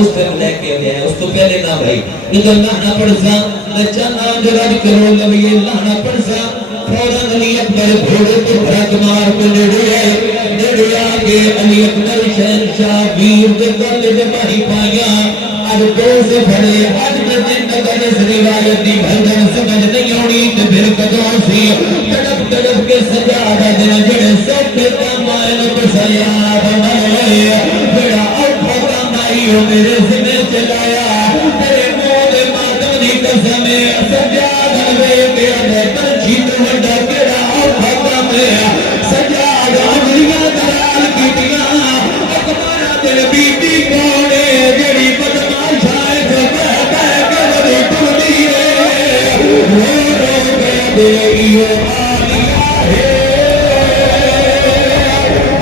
उस दिन लेके आया उस तो पहले ना भाई जो लाना पड़सा चना जो राज करो लगे लाना पड़सा फौरन अली अकबर घोड़े पे भरत मार के नेड़े आके अली अकबर शहंशाह वीर के गल दे माही पाया आज दो से भरे आज के दिन अगर इस रिवायत दी भजन समझ नहीं आनी तो फिर कदों सी तड़प के सजादा दिन जेड़े सब काम आए तो सयाब बनाए बड़ा औखा काम आई हो मेरे जिम्मे चलाया तेरे मुंह दे मातम दी कसम सजाद वे मेरा पंछी तो वड्डा केड़ा औखा काम है सजाद अमलियां दलाल कीतियां अकबरा दिल बीबी कोने जेड़ी बदमाश आए तो कहता है कि बड़ी टुली है रो दे यो आलिया है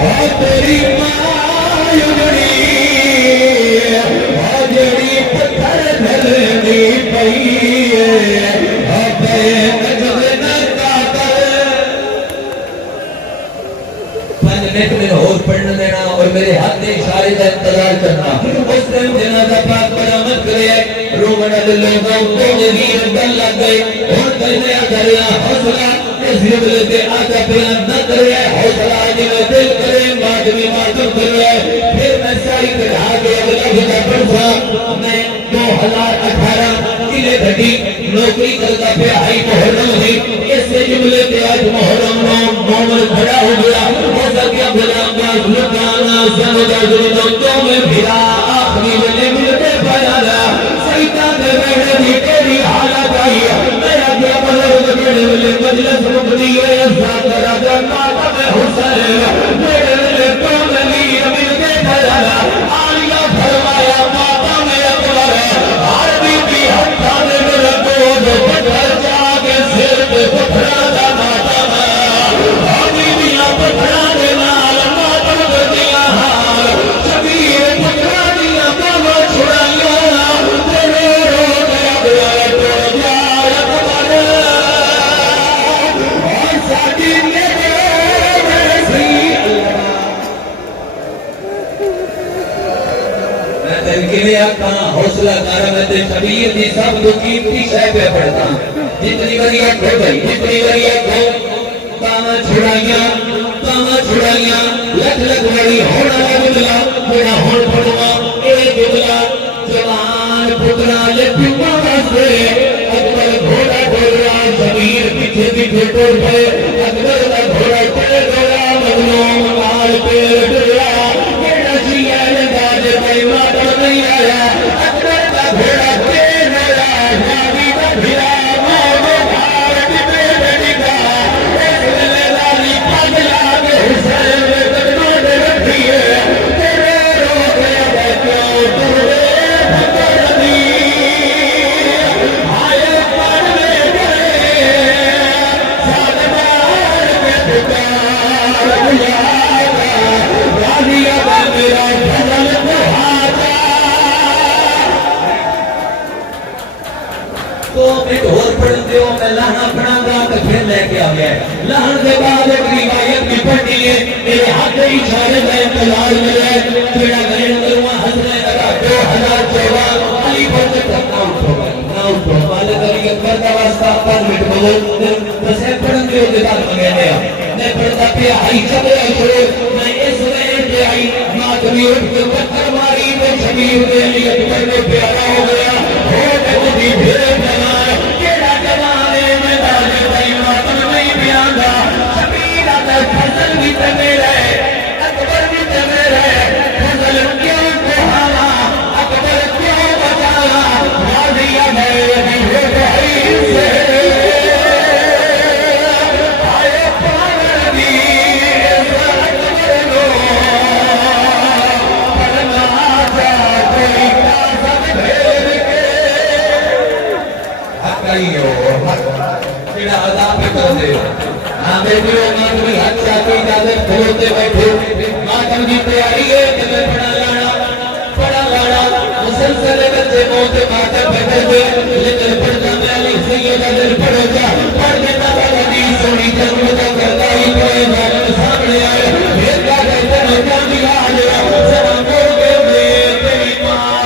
ओ तेरी मां युगड़ी ओ जेड़ी पत्थर ढलनी पई है अबे नजर न कातर 5 मिनट में और पढ़ने देना और मेरे हाथ में इशारे का इंतजार करना उस टाइम जनाजा पाक बरामद करे रोमन लोगों को वीर गल लग गए और कहने दरिया हौसला इस जुमले पे आका बयान न करे हौसला जिन्हें दिल करे माधवी मातम करे फिर मैं सारी कढ़ा के अगला जगह पढ़ा मैं 2018 किले घटी नौकरी करता पे आई मुहर्रम हुई इससे जुमले पे आज मुहर्रम मोहम्मद खड़ा हो गया हो सके गुलाम लुकाना समझा जुल्मों में भिड़ा आखिरी में मिलते पाया शैतान ने मेरे भी तेरी हालत आई मेरा क्या बलद मेरे लिए मजलिस मुकदी है साथ राजा माता में हुसैन मेरे लिए कौन ली मिलते पाया आलिया फरमाया माता में अकबर हर बीबी हत्ता ने मेरे को जो पत्थर जाके सिर पे पत्थरा दा माता में बीबियां पत्थरा दे नाल माता में दिया हाल शबीर पत्थरा दिया बाबा छुड़ाया तेरे रो गया तो यार अकबर और साडी मेरे सी मैं तेरे के लिए आता हौसला कर मैं ते शबीर दी सब तो कीमती शय पे पढ़ता जितनी वरिया खो गई जितनी वरिया खो कामा छुड़ाइया लख बड़ी होना जुमला मेरा होड़ पड़वा एक जुमला जवान पुत्रा ले पिता वास्ते अकबर घोड़ा घोड़ा शबीर पीछे टूट गए अकबर का घोड़ा चले गया मजलूम माल पे डरा मेरा जिया लगा दे भाई माता नहीं आया अकबर का घोड़ा तेज आया नावी का भिड़ा मोह भार पे डिगा इसने लाली पगला के हुसैन ने कदमों में रखी है तेरे रो गया क्यों तुझे भगवती आए पर में गए सादमार में पुकार बुलाएगा रानिया मेरा फजल बुहाता तो एक और पढ़ दो मैं लाना पढ़ाऊंगा तो फिर लेके आ गया लाहन के बाद एक रिवायत भी पढ़नी है मेरे हाथ में इशारे का इंतजार मिले तेरा गैर करूंगा हंसने लगा 2014 अली पर तक ना उठो वाले तरीके अकबर का वास्ता 5 मिनट बोलो बस है पढ़न के बाद मंगने मैं पढ़ता पे आई चले शुरू मैं इस वे पे आई माधवी उठ के पत्थर मारी तो शबीर ने अली अकबर ने प्यारा हो गया हो गई फिर केड़ा जमाने में दाने भाई मातम नहीं पियांदा शबीर का फजल भी ते मेरा अकबर भी ते मेरा फजल क्यों कहावा अकबर क्यों बचाया राजिया गए अभी हो गई से आए पागल दी अकबर लो परमा जा कोई का सब भेद के हकइयो केड़ा अदाब कर दे हां बेटियों मातमी अच्छा की इजाजत खोलते बैठे मातम की तैयारी है कि मैं पढ़ा लाड़ा मुसलसल बच्चे मौत मातम बैठे हुए लेकिन पढ़ना मैं अली सैयद दिल पढ़ोगा पढ़ देता वाला दी सोनी जरूरत करता ही कोई बात सामने आए फिर क्या कहते हैं क्या दिया आ गया सलाम हो गए तेरी मां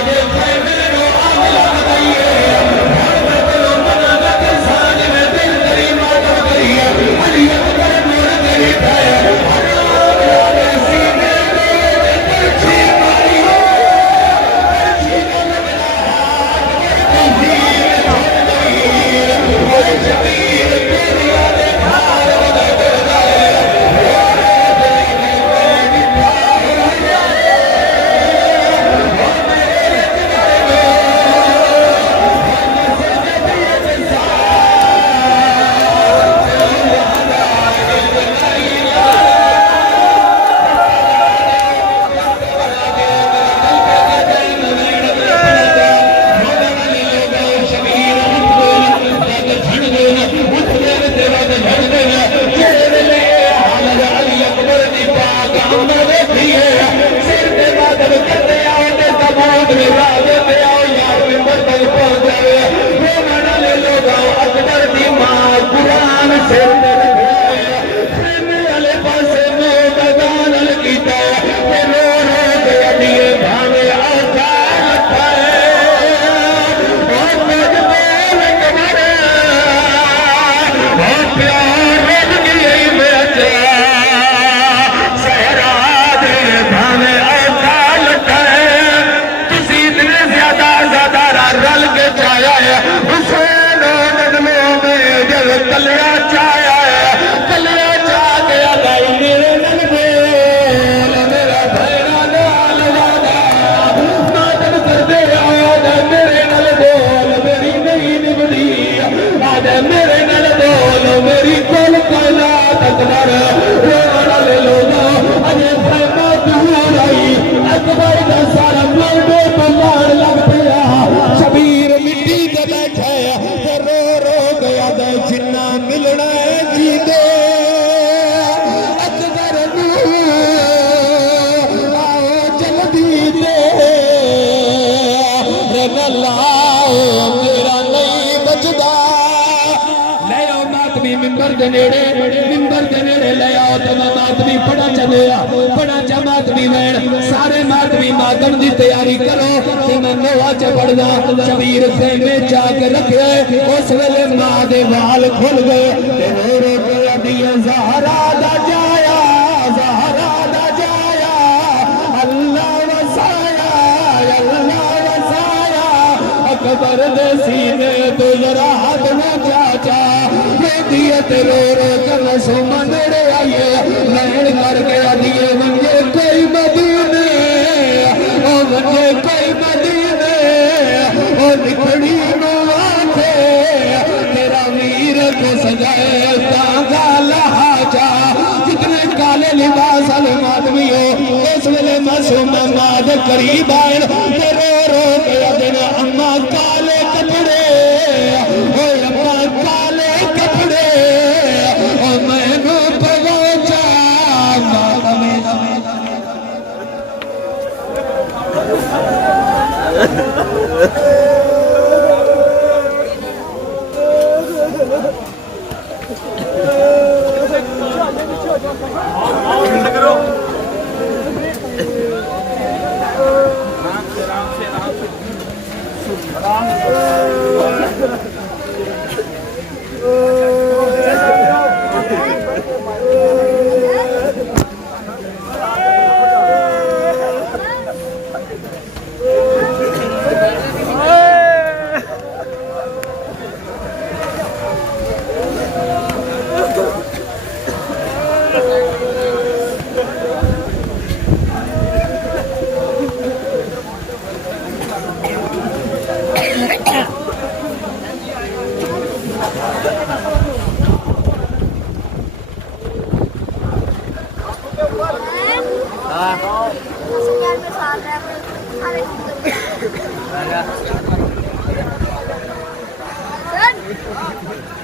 कलिया चाया कलिया चा गया गाई मेरे नल बोल मेरा भैरा नाल वादा नाटक कर दे आया मेरे नल बोल मेरी नहीं निभदी आजा मेरे नल बोल मेरी कोल कोयला तकबर ले लोगो अजे फरमा दूर आई अकबर का सारा मोड़े पलाड़ लग पिया शबीर मिट्टी ते बैठे ते रो रो गया दे जिन्ना मिलना है जी दे अकबर नू आओ जल्दी दे रे नल्लाओ मेरा नहीं बचदा ले आओ मातमी मिंबर दे नेड़े ले आओ तो मातमी पड़ा चले पड़ा चा मातमी वैन सारे मातमी मातम की तैयारी करो ते मैं नवा च पढ़ना शबीर खेमे चाक रखे उस वेले मां दे वाल खुल गए ते रो रो के दिए ज़हरा दा जाया अल्लाह वसाया अकबर दे सीने तो जरा हाथ में चाचा दिए ते रो रो कर सोमा नेड़े आइए लैन करके दिए मंगे कोई मदीने ओ मंगे कोई मदीने ओ निकड़ी नो आखे तेरा वीर को सजाए तांगा लहाजा जितने काले लिबास वाले आदमी हो इस वेले मासूम माद करीब आए ते रो रो के दिन अम्मा काले कपड़े ओ अम्मा काले कपड़े ओ मैनू भगोचा Done.